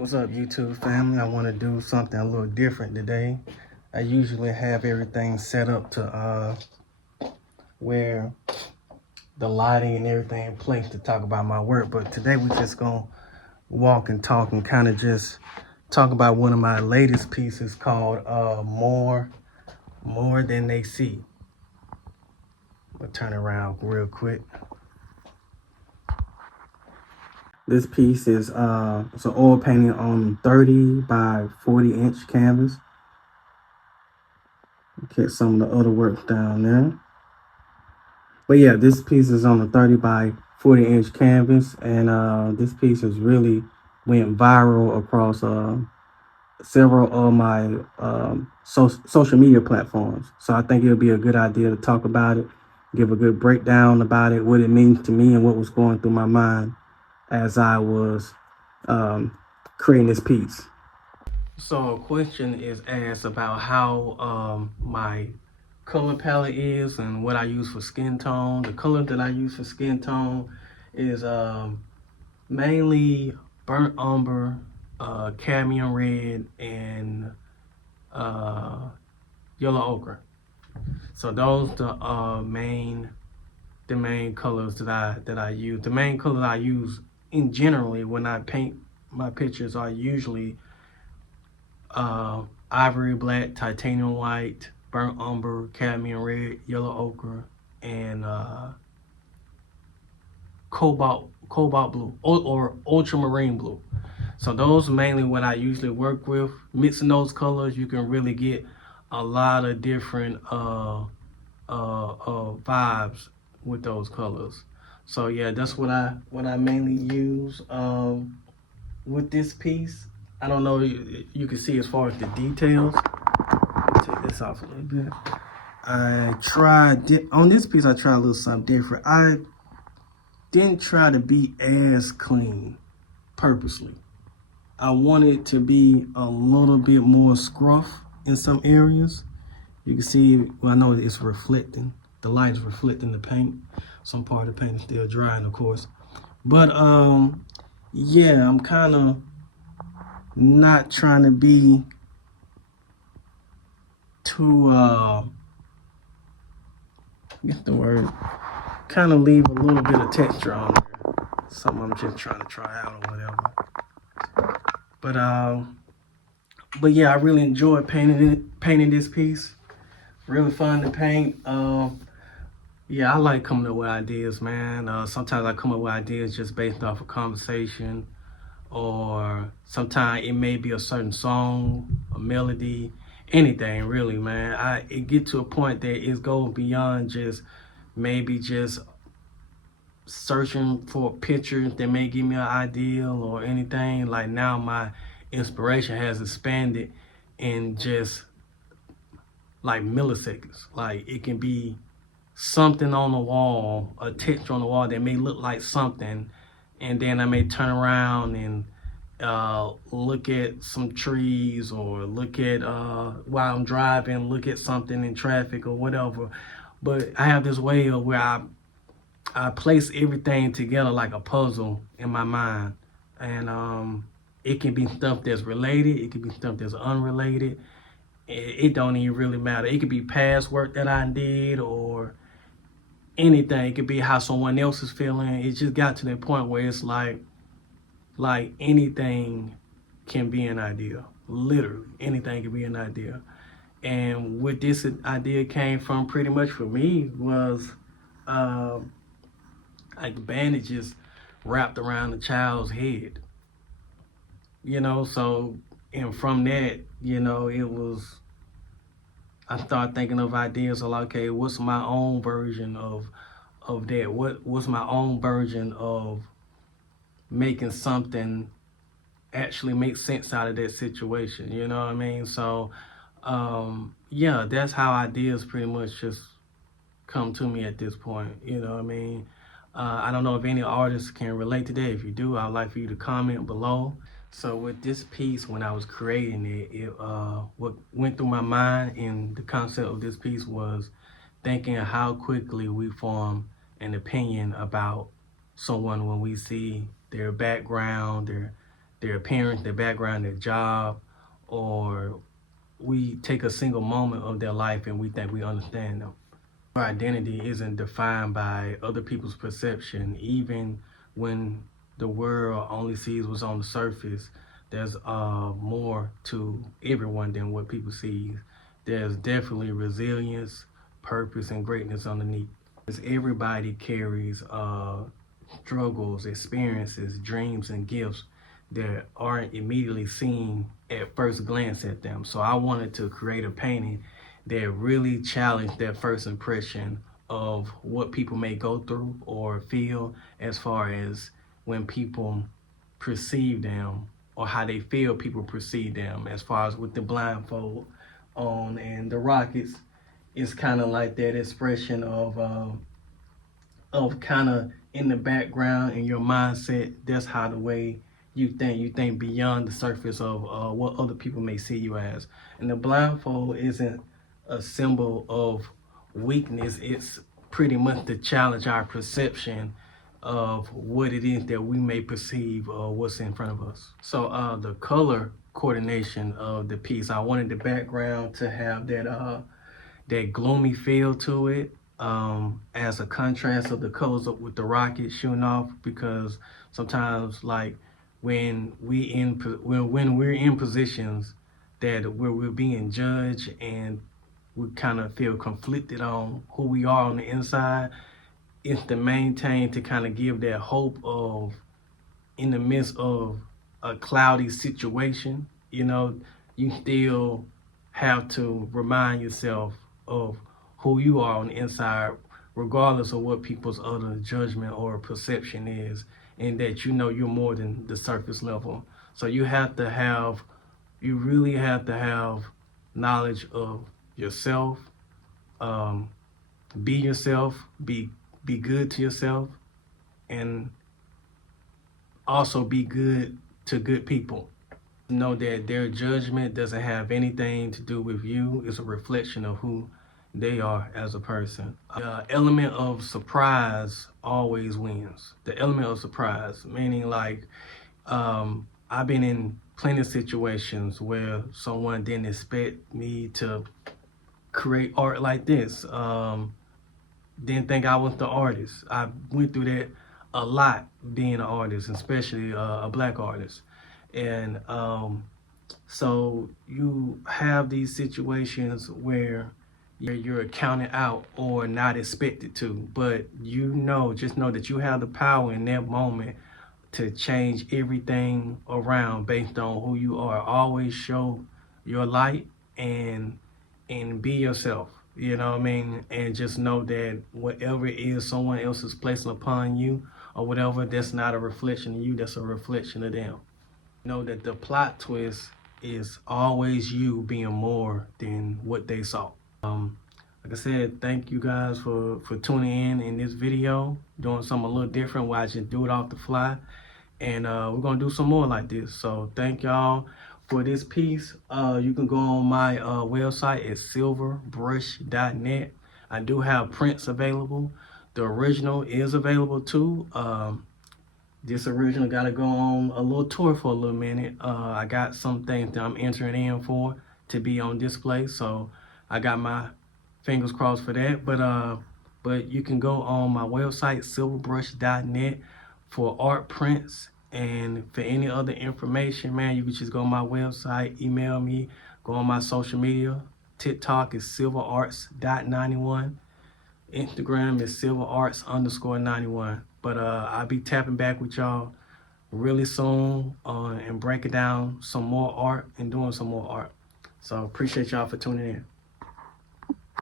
What's up, YouTube family? I want to do something a little different today. I usually have everything set up to where the lighting and everything in place to talk about my work, but today we're just gonna walk and talk and kind of just talk about one of my latest pieces called More Than They See. I'll turn around real quick. This piece is it's an oil painting on 30 by 40-inch canvas. Get some of the other work down there. But yeah, this piece is on a 30 by 40-inch canvas, and this piece has really went viral across several of my social media platforms. So I think it would be a good idea to talk about it, give a good breakdown about it, what it means to me, and what was going through my mind as I was creating this piece. So a question is asked about how my color palette is and what I use for skin tone. The color that I use for skin tone is mainly burnt umber, cadmium red, and yellow ochre. So those the main colors that I use. The main colors I use in generally when I paint my pictures are usually ivory black, titanium white, burnt umber, cadmium red, yellow ochre, and cobalt blue or ultramarine blue. So those are mainly what I usually work with. Mixing those colors, you can really get a lot of different vibes with those colors. So yeah, that's what I mainly use with this piece. I don't know, you can see as far as the details. Let me take this off a little bit. On this piece, I tried a little something different. I didn't try to be as clean purposely. I wanted it to be a little bit more scruff in some areas. You can see, well, I know it's reflecting. The light is reflecting the paint. Some part of the paint is still drying, of course. But yeah, I'm kind of not trying to be too get the word, kind of leave a little bit of texture on there. Something I'm just trying to try out or whatever. But yeah, I really enjoyed painting this piece. Really fun to paint. Yeah, I like coming up with ideas, man. Sometimes I come up with ideas just based off a conversation, or sometimes it may be a certain song, a melody, anything really, man. It get to a point that it goes beyond just maybe just searching for a picture that may give me an ideal or anything. Like now my inspiration has expanded in just like milliseconds. Like it can be something on the wall, a texture on the wall that may look like something, and then I may turn around and look at some trees, or look at while I'm driving, look at something in traffic or whatever. But I have this way of where I place everything together like a puzzle in my mind, and it can be stuff that's related, it can be stuff that's unrelated. It don't even really matter. It could be past work that I did, or anything. It could be how someone else is feeling. It just got to that point where it's like anything can be an idea. Literally, anything can be an idea. And what this idea came from, pretty much for me, was like bandages wrapped around the child's head. So, and from that, it was, I started thinking of ideas like, okay, what's my own version of that? What's my own version of making something actually make sense out of that situation? You know what I mean? So, yeah, that's how ideas pretty much just come to me at this point. You know what I mean? I don't know if any artists can relate to that. If you do, I'd like for you to comment below. So with this piece, when I was creating it, what went through my mind in the concept of this piece was thinking of how quickly we form an opinion about someone when we see their background, their appearance, their background, their job, or we take a single moment of their life and we think we understand them. Our identity isn't defined by other people's perception. Even when the world only sees what's on the surface, there's more to everyone than what people see. There's definitely resilience, purpose, and greatness underneath. Because everybody carries struggles, experiences, dreams, and gifts that aren't immediately seen at first glance at them. So I wanted to create a painting that really challenged that first impression of what people may go through or feel, as far as when people perceive them, or how they feel people perceive them, as far as with the blindfold on. And the rockets is kind of like that expression of kind of in the background in your mindset. That's how the way you think beyond the surface of what other people may see you as. And the blindfold isn't a symbol of weakness. It's pretty much to challenge our perception of what it is that we may perceive what's in front of us. So the color coordination of the piece, I wanted the background to have that gloomy feel to it, as a contrast of the colors up with the rocket shooting off. Because sometimes, like when we're in positions that where we're being judged and we kind of feel conflicted on who we are on the inside, it's to maintain, to kind of give that hope of, in the midst of a cloudy situation, you still have to remind yourself of who you are on the inside, regardless of what people's other judgment or perception is, and that you're more than the surface level. So you really have to have knowledge of yourself, be yourself, be good to yourself, and also be good to good people. Know that their judgment doesn't have anything to do with you. It's a reflection of who they are as a person. The element of surprise always wins. The element of surprise, meaning like, I've been in plenty of situations where someone didn't expect me to create art like this. Didn't think I was the artist. I went through that a lot, being an artist, especially a black artist. And so you have these situations where you're counted out or not expected to, but just know that you have the power in that moment to change everything around based on who you are. Always show your light and be yourself. You know what I mean? And just know that whatever it is someone else is placing upon you or whatever, that's not a reflection of you, that's a reflection of them. Know that the plot twist is always you being more than what they saw. Like I said, thank you guys for tuning in this video, doing something a little different where I just do it off the fly. And we're gonna do some more like this. So thank y'all for this piece. You can go on my website at silverbrush.net. I do have prints available. The original is available too. This original got to go on a little tour for a little minute. I got some things that I'm entering in for to be on display, so I got my fingers crossed for that. But you can go on my website, silverbrush.net, for art prints. And for any other information, man, you can just go on my website, email me, go on my social media. TikTok is silverarts.91. Instagram is silverarts_91. But I'll be tapping back with y'all really soon and breaking down some more art and doing some more art. So appreciate y'all for tuning in.